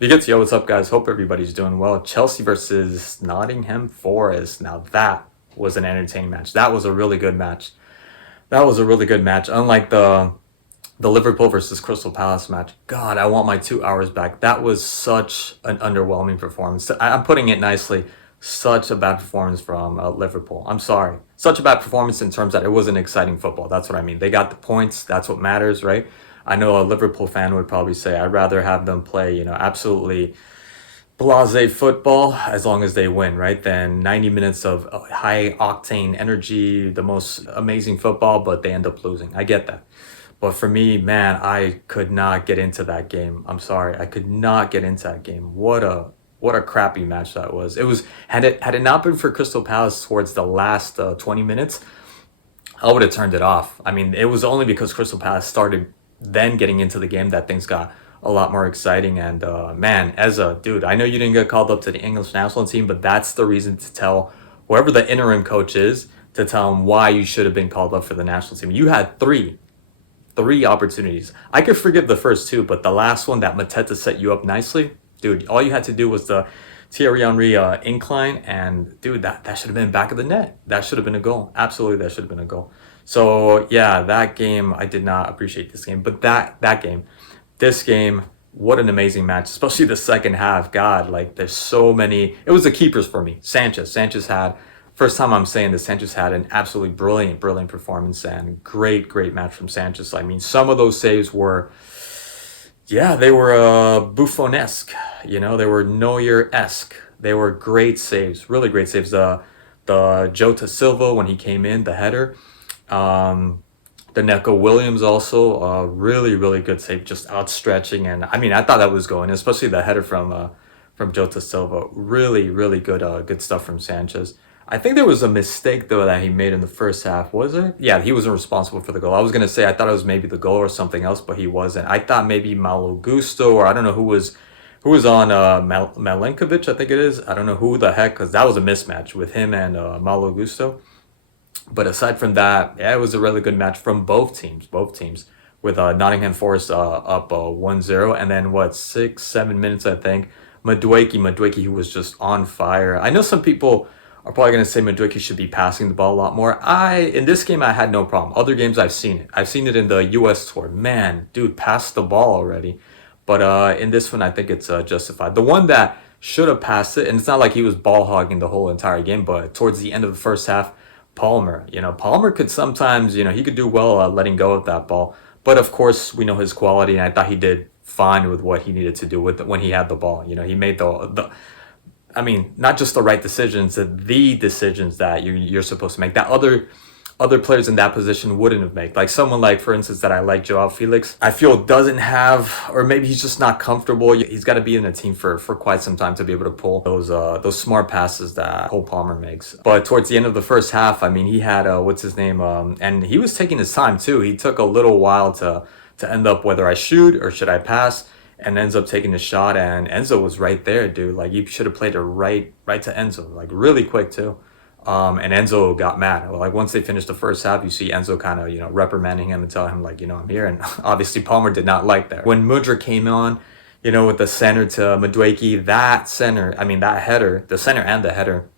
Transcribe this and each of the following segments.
Because yo, what's up, guys? Hope everybody's doing well. Chelsea versus Nottingham Forest. Now that was an entertaining match. That was a really good match. That was a really good match. Unlike the Liverpool versus Crystal Palace match. God, I want my 2 hours back. That was such an underwhelming performance. I'm putting it nicely. Such a bad performance from Liverpool. I'm sorry. Such a bad performance in terms that it wasn't exciting football. That's what I mean. They got the points. That's what matters, right? I know a Liverpool fan would probably say, I'd rather have them play, absolutely blase football as long as they win, right? Than 90 minutes of high octane energy, the most amazing football, but they end up losing. I get that. But for me, man, I could not get into that game. I'm sorry. I could not get into that game. What a crappy match that was. It was had it not been for Crystal Palace towards the last 20 minutes, I would have turned it off. I mean, it was only because Crystal Palace started then getting into the game that things got a lot more exciting. And man, Eza, dude, I know you didn't get called up to the English national team, but that's the reason to tell whoever the interim coach is to tell him why you should have been called up for the national team. You had three opportunities. I could forgive the first two, but the last one that Mateta set you up nicely, dude. All you had to do was the Thierry Henry incline, and dude, that should have been back of the net. That should have been a goal. Absolutely, that should have been a goal. So yeah, that game I did not appreciate this game, but that game, this game, what an amazing match, especially the second half. God, like there's so many. It was the keepers for me. Sanchez had first time I'm saying this. Sanchez had an absolutely brilliant performance and great match from Sanchez. I mean, some of those saves were, yeah, they were Buffon-esque. They were Neuer-esque. They were great saves, really great saves. The Jota Silva when he came in, the header. Um, the Neco Williams also, really good save, just outstretching. And I mean, I thought that was going, especially the header from Jota Silva. Really good stuff from Sanchez. I think there was a mistake though that he made in the first half. Was it? Yeah, he wasn't responsible for the goal. I was gonna say I thought it was maybe the goal or something else, but he wasn't. I thought maybe Malo Gusto or I don't know who was on Malenkovic. I think it is. I don't know who the heck, because that was a mismatch with him and Malo Gusto. But aside from that, yeah, it was a really good match from both teams, with Nottingham Forest up 1-0, and then what, 6 7 minutes I think, Madueke who was just on fire. I know some people are probably going to say Madueke should be passing the ball a lot more. In this game I had no problem. Other games I've seen it in the US tour. Man, dude, pass the ball already. But in this one I think it's justified. The one that should have passed it, and it's not like he was ball hogging the whole entire game, but towards the end of the first half, Palmer. Palmer could sometimes, he could do well letting go of that ball. But of course, we know his quality, and I thought he did fine with what he needed to do with when he had the ball. He made the I mean, not just the right decisions, the decisions that you're supposed to make. That other players in that position wouldn't have made. Like someone like, for instance, that I like, Joao Felix, I feel doesn't have, or maybe he's just not comfortable. He's got to be in a team for quite some time to be able to pull those smart passes that Cole Palmer makes. But towards the end of the first half, I mean, he had what's his name, and he was taking his time too. He took a little while to end up whether I shoot or should I pass, and ends up taking the shot. And Enzo was right there, dude. Like you should have played it right to Enzo, like really quick too. And Enzo got mad. Like once they finished the first half, you see Enzo kind of, reprimanding him and telling him like, I'm here. And obviously Palmer did not like that. When Mudryk came on, with the center to Madueke, that header, the center and the header,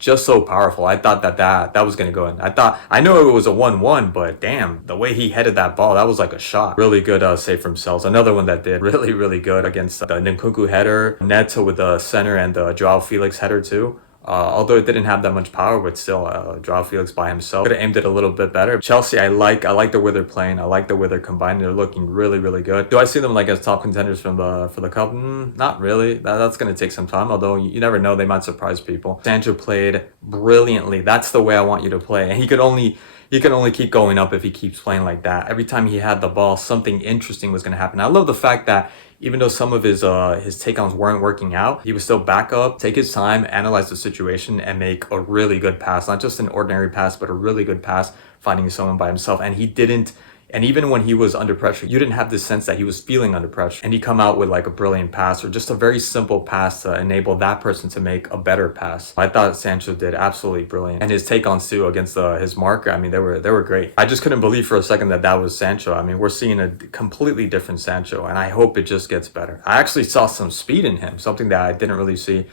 just so powerful. I thought that was going to go in. I know it was a 1-1, but damn, the way he headed that ball, that was like a shot. Really good save from Cells. Another one that did really good against the Nkunku header, Neto with the center, and the Joao Felix header too. Although it didn't have that much power, but still, Joao Felix by himself could have aimed it a little bit better. Chelsea, I like the way they're playing. I like the way they're combining. They're looking really good. Do I see them like as top contenders for the cup? Not really. That's going to take some time. Although you never know, they might surprise people. Sancho played brilliantly. That's the way I want you to play, and he can only keep going up if he keeps playing like that. Every time he had the ball, something interesting was going to happen. I love the fact that even though some of his takedowns weren't working out, he would still back up, take his time, analyze the situation, and make a really good pass. Not just an ordinary pass, but a really good pass, finding someone by himself. And he didn't And even when he was under pressure, you didn't have the sense that he was feeling under pressure. And he come out with like a brilliant pass or just a very simple pass to enable that person to make a better pass. I thought Sancho did absolutely brilliant. And his take-ons too against his marker, I mean, they were great. I just couldn't believe for a second that that was Sancho. I mean, we're seeing a completely different Sancho, and I hope it just gets better. I actually saw some speed in him, something that I didn't really see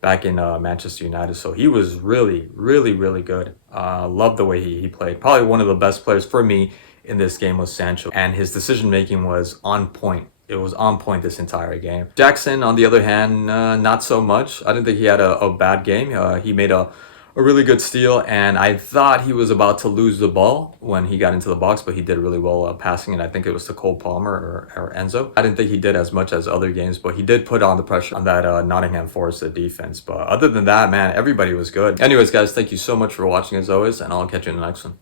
back in Manchester United. So he was really, really, really good. Loved the way he played. Probably one of the best players for me in this game was Sancho. And his decision making was on point. It was on point this entire game. Jackson, on the other hand, not so much. I didn't think he had a bad game. He made a really good steal, and I thought he was about to lose the ball when he got into the box, but he did really well passing it. I think it was to Cole Palmer or Enzo. I didn't think he did as much as other games, but he did put on the pressure on that Nottingham Forest defense. But other than that, man, everybody was good. Anyways, guys, thank you so much for watching as always, and I'll catch you in the next one.